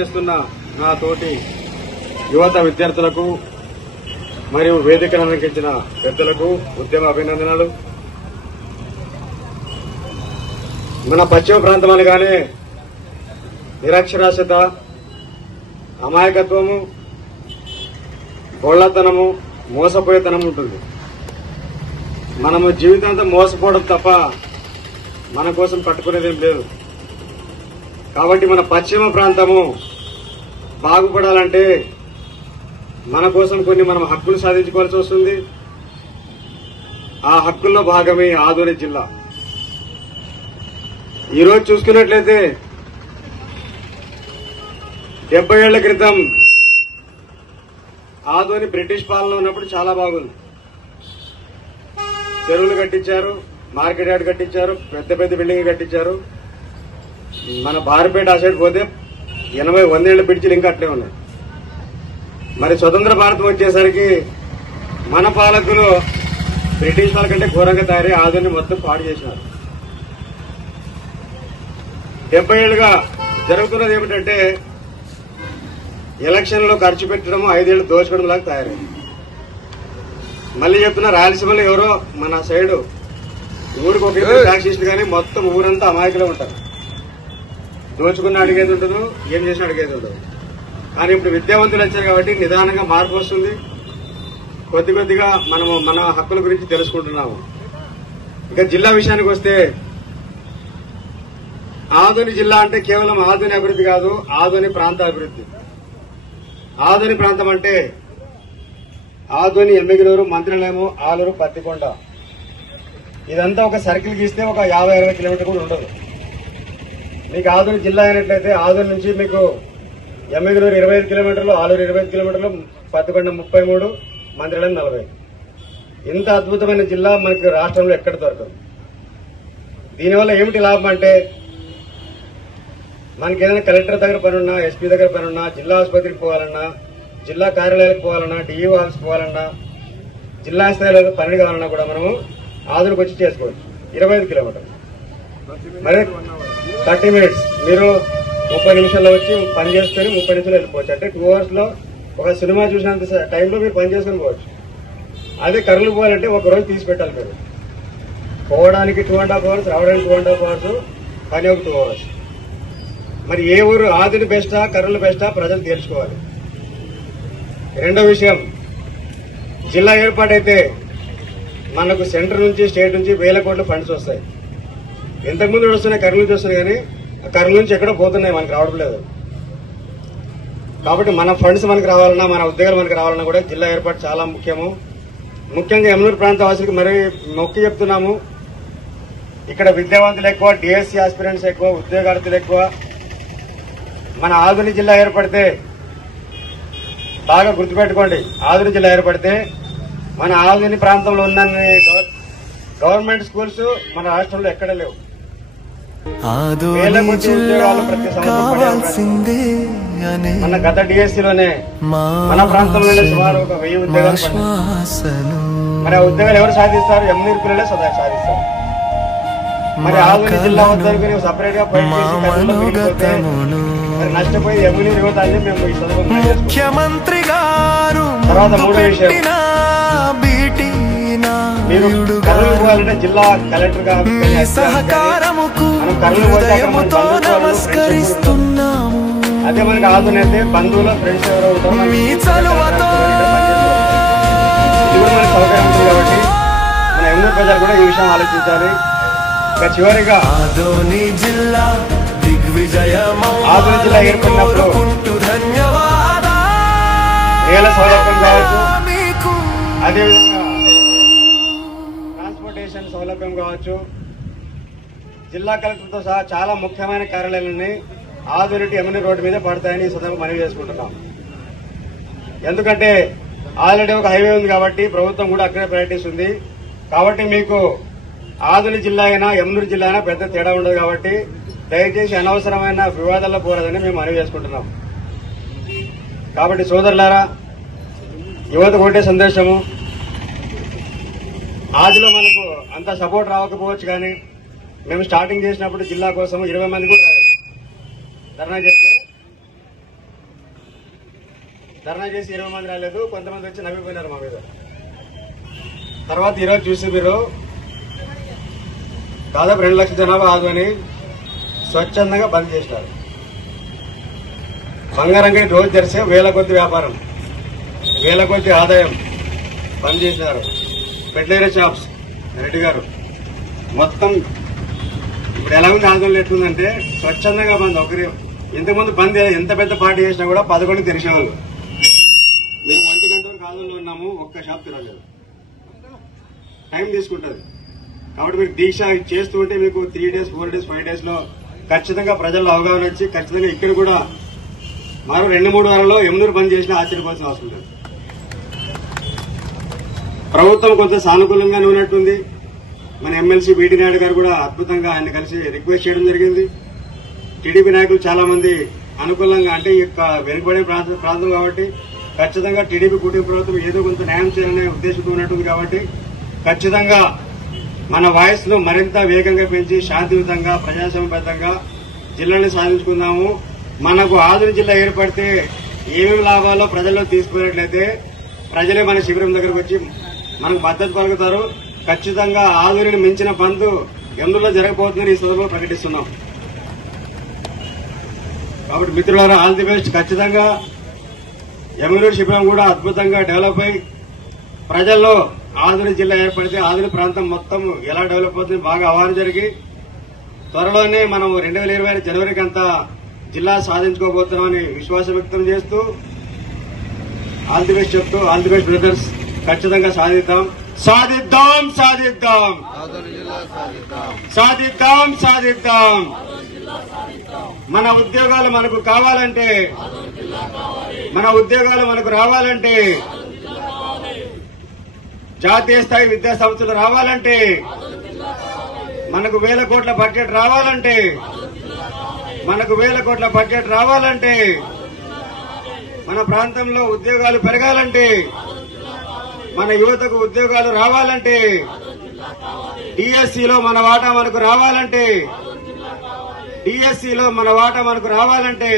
చేస్తున్న నా తోటి యువత విద్యార్థులకు మరియు వేదికను అలంకరించిన పెద్దలకు ఉద్యమ అభినందనలు. మన పశ్చిమ ప్రాంతం అనగానే నిరక్షరాస్యత, అమాయకత్వము, గొల్లతనము, మోసపోయేతనం ఉంటుంది. మనము జీవితాంతం మోసపోవడం తప్ప మన కోసం కట్టుకునేదేం లేదు. కాబట్టి మన పశ్చిమ ప్రాంతము బాగుపడాలంటే మన కోసం కొన్ని మనం హక్కులు సాధించుకోవాల్సి వస్తుంది. ఆ హక్కుల్లో భాగమే ఆదోని జిల్లా. ఈరోజు చూసుకున్నట్లయితే 70 ఏళ్ల క్రితం ఆదోని బ్రిటిష్ పాలన ఉన్నప్పుడు చాలా బాగుంది. చెరువులు కట్టించారు, మార్కెట్ యార్డ్ కట్టించారు, పెద్ద పెద్ద బిల్డింగ్ కట్టించారు. మన బారిపేట ఆ సైడ్ పోతే 80-100 ఏళ్ల బ్రిడ్జిలు ఇంకా అట్లే ఉన్నాయి. మరి స్వతంత్ర భారతం వచ్చేసరికి మన పాలకులు బ్రిటిష్ వాళ్ళ కంటే ఘోరంగా తయారై ఆదోని మొత్తం పాడు చేసినారు. 70 ఏళ్లుగా జరుగుతున్నది ఏమిటంటే ఎలక్షన్లో ఖర్చు పెట్టడం, 5 ఏళ్లు దోచుకోవడం లాగా తయారైంది. మళ్ళీ చెప్తున్నా, రాయలసీమలో ఎవరో మన సైడు ఊరికి ఒక ట్యాక్సీస్టులు కానీ మొత్తం ఊరంతా అమాయకులే ఉంటారు. దోచుకున్న అడిగేది ఉండదు, ఏం చేసినా అడిగేది ఉండదు. కానీ ఇప్పుడు విద్యావంతులు వచ్చారు కాబట్టి నిదానంగా మార్పు వస్తుంది. కొద్ది కొద్దిగా మనము మన హక్కుల గురించి తెలుసుకుంటున్నాము. ఇక జిల్లా విషయానికి వస్తే, ఆదోని జిల్లా అంటే కేవలం ఆదోని అభివృద్ధి కాదు, ఆదోని ప్రాంత అభివృద్ధి. ఆదోని ప్రాంతం అంటే ఆదోని, ఎమ్మిగనూరు, మంత్రిలేము, ఆలూరు, పత్తికొండ, ఇదంతా ఒక సర్కిల్ గీస్తే ఒక 50-60 కిలోమీటర్ కూడా ఉండదు. మీకు ఆదోని జిల్లా అయినట్లయితే ఆదోని నుంచి మీకు ఎమ్మిగనూరు 25 కిలోమీటర్లు, ఆలూరు 25 కిలోమీటర్లు, పత్తికొండ 33, మంత్రిలేము 40. ఇంత అద్భుతమైన జిల్లా మనకి రాష్ట్రంలో ఎక్కడ దొరకదు. దీనివల్ల ఏమిటి లాభం అంటే, మనకి ఏదైనా కలెక్టర్ దగ్గర పనున్నా, ఎస్పీ దగ్గర పనున్నా, జిల్లా ఆసుపత్రికి పోవాలన్నా, జిల్లా కార్యాలయాలకు పోవాలన్నా, డిఈఓ ఆఫీస్కి పోవాలన్నా, జిల్లా స్థాయిలో పని కావాలన్నా కూడా మనము ఆదోనికి వచ్చి చేసుకోవచ్చు. 25 కిలోమీటర్లు, మరి 30 మినిట్స్. మీరు 30 నిమిషాల్లో వచ్చి పని చేసుకుని 30 నిమిషాలు వెళ్ళిపోవచ్చు. అంటే 2 అవర్స్ లో ఒక సినిమా చూసినంత టైంలో మీరు పని చేసుకుని పోవచ్చు. అదే కర్నూలు పోవాలంటే ఒక రోజు తీసి పెట్టాలి. మీరు పోవడానికి 2.5 అవర్స్, రావడానికి 2.5 అవర్స్, పని ఒక 2 అవర్స్. మరి ఏ ఊరు ఆదోని బెస్టా, కర్నూలు బెస్టా ప్రజలు తేల్చుకోవాలి. రెండో విషయం, జిల్లా ఏర్పాటైతే మనకు సెంటర్ నుంచి, స్టేట్ నుంచి 1000 కోట్ల ఫండ్స్ వస్తాయి. ఇంతకుముందు వస్తున్నాయి, కర్నూలు నుంచి వస్తున్నాయి, కానీ కర్నూలు నుంచి ఎక్కడో పోతున్నాయి, మనకు రావడం లేదు. కాబట్టి మన ఫండ్స్ మనకు రావాలన్నా, మన ఉద్యోగాలు మనకు రావాలన్నా కూడా జిల్లా ఏర్పాటు చాలా ముఖ్యము. ముఖ్యంగా ఎమ్నూరు ప్రాంత వాసులకు మరీ మొక్కి చెప్తున్నాము, ఇక్కడ విద్యావంతులు ఎక్కువ, డిఎస్సీ ఆస్పిరెంట్స్ ఎక్కువ, ఉద్యోగార్థులు ఎక్కువ. మన ఆదోని జిల్లా ఏర్పడితే బాగా గుర్తుపెట్టుకోండి, ఆదోని జిల్లా ఏర్పడితే మన ఆదోని ప్రాంతంలో ఉన్న గవర్నమెంట్ స్కూల్స్ మన రాష్ట్రంలో ఎక్కడ లేవు. వేల కొద్ది ఉద్యోగాలు ప్రతి సంవత్సరం మన గత డిఎస్సీలోనే మన ప్రాంతంలోనే సుమారు ఒక 1000 ఉద్యోగాలు పడ్డాయి. మరి ఆ ఉద్యోగాలు ఎవరు సాధిస్తారు? ఎమ్నూరు పిల్లలే సాధిస్తారు. మరి ఆదోని జిల్లా వద్దకు సపరేట్ గా ఫైట్ చేసి మరి నష్టపోయి ఎమ్నూరు యువత అని మేము ఈ ముఖ్యమంత్రి గారు. తర్వాత మూడో విషయం, మీరు కర్నూలు పోవాలంటే జిల్లా కలెక్టర్ గా మనం కర్నూలు పోతే అదే మనకి ఆదోని అయితే బంధువులు, ఫ్రెండ్స్ ఎవరో ఉంటారు, ఇది కూడా మనకి సౌకర్యం ఉంటుంది. కాబట్టి మన ఎమ్నూరు ప్రజలు కూడా ఈ విషయం ఆలోచించాలి. ఇక చివరిగా ఆదోని జిల్లా ఏర్పడినప్పుడు నేల సౌలభ్యం కావచ్చు, అదేవిధంగా ట్రాన్స్పోర్టేషన్ సౌలభ్యం కావచ్చు, జిల్లా కలెక్టర్తో సహా చాలా ముఖ్యమైన కార్యాలయాలన్నీ ఆదోని ఎమ్నూరు రోడ్డు మీద పడతాయని ఈ సందర్భంగా మనవి చేసుకుంటున్నాం. ఎందుకంటే ఆల్రెడీ ఒక హైవే ఉంది కాబట్టి ప్రభుత్వం కూడా అక్కడే ప్రయారిటీస్ ఉంది. కాబట్టి మీకు ఆదోని జిల్లా అయినా ఎమ్నూరు జిల్లా అయినా పెద్ద తేడా ఉండదు. కాబట్టి దయచేసి అనవసరమైన వివాదాల్లో పోరాదని మేము మనవి చేసుకుంటున్నాం. కాబట్టి సోదరులారా, యువత ఒకటే సందేశము, ఆదిలో మనకు అంత సపోర్ట్ రాకపోవచ్చు, కానీ మేము స్టార్టింగ్ చేసినప్పుడు జిల్లా కోసం 20 మంది కూడా రాలేదు. ధర్నా చెప్తే ధర్నా చేసి 20 మంది రాలేదు, కొంతమంది వచ్చి నమ్మిపోయినారు మా మీద. తర్వాత ఈరోజు చూసి మీరు దాదాపు 2 లక్షల జనాభా ఆదుకొని స్వచ్ఛందంగా బంద్ చేసినారు. బంగారంగా రోజు తెరిసే వేల కొద్ది వ్యాపారం, వేల కొద్ది ఆదాయం బంద్ చేసినారు. ఫెర్టిలైజర్ షాప్స్ రెడ్డి గారు మొత్తం ఇప్పుడు ఎలా ఉంది ఆందోళన ఎట్లుందంటే స్వచ్ఛందంగా బంద్. ఒకరి ఇంతకుముందు బంద్ ఎంత పెద్ద పార్టీ చేసినా కూడా 11 తెరిచేవాళ్ళు. మేము 1 గంట వరకు ఆందోళనలో ఉన్నాము, ఒక్క షాప్ తిరగలేదు. టైం తీసుకుంటుంది కాబట్టి మీరు దీక్ష చేస్తూ ఉంటే మీకు 3 days 4 days 5 days లో ఖచ్చితంగా ప్రజల్లో అవగాహన వచ్చి ఖచ్చితంగా ఇక్కడ కూడా మరో 2-3 వారాల్లో ఎమ్నూరు బంద్ చేసినా ఆశ్చర్యపోవాల్సిన అవసరం లేదు. ప్రభుత్వం కొంత సానుకూలంగానే ఉన్నట్టుంది. మన ఎమ్మెల్సీ బీటీ నాయుడు గారు కూడా అద్భుతంగా ఆయన కలిసి రిక్వెస్ట్ చేయడం జరిగింది. టీడీపీ నాయకులు చాలా మంది అనుకూలంగా, అంటే ఈ యొక్క వెనుకబడే ప్రాంతం కాబట్టి ఖచ్చితంగా టీడీపీ కూటమి ప్రభుత్వం ఏదో కొంత న్యాయం చేయాలనే ఉద్దేశంతో ఉన్నట్టుంది. కాబట్టి ఖచ్చితంగా మన వాయిస్ ను మరింత వేగంగా పెంచి శాంతియుతంగా ప్రజాస్వామ్యబద్దంగా జిల్లాని సాధించుకుందాము. మనకు ఆదరణ జిల్లా ఏర్పడితే ఏమేమి లాభాలో ప్రజల్లో తీసుకున్నట్లయితే ప్రజలే మన శిబిరం దగ్గరకు వచ్చి మనకు మద్దతు పలుకుతారు. ఖచ్చితంగా ఆదరణను మించిన బంద్ ఎందులో జరగబోతుందని ఈ సందర్భంలో ప్రకటిస్తున్నాం. కాబట్టి మిత్రులారా, ఆల్ ది బెస్ట్. ఖచ్చితంగా ఎమ్మెల్యే శిబిరం కూడా అద్భుతంగా డెవలప్ అయి ప్రజల్లో ఆదరణ జిల్లా ఏర్పడితే ఆదరణ ప్రాంతం మొత్తం ఎలా డెవలప్ అవుతుంది బాగా అవగాహన జరిగి త్వరలోనే మనం 2020 జనవరికి అంతా జిల్లా సాధించుకోబోతున్నామని విశ్వాసం వ్యక్తం చేస్తూ ఆల్ ది బెస్ట్ చెప్తూ, ఆల్ ది బెస్ట్ బ్రదర్స్. ఖచ్చితంగా సాధిద్దాం, సాధిద్దాం, సాధిద్దాం, సాధిద్దాం, సాధిద్దాం. మన ఉద్యోగాలు మనకు కావాలంటే, మన ఉద్యోగాలు మనకు రావాలంటే, జాతీయ స్థాయి విద్యా సంస్థలు రావాలంటే, మనకు 1000 కోట్ల బడ్జెట్ రావాలంటే, మనకు 1000 కోట్ల బడ్జెట్ రావాలంటే, మన ప్రాంతంలో ఉద్యోగాలు పెరగాలంటే, మన యువతకు ఉద్యోగాలు రావాలంటే, డిఎస్సిలో మన వాటా మనకు రావాలంటే, డిఎస్సిలో మన వాటా మనకు రావాలంటే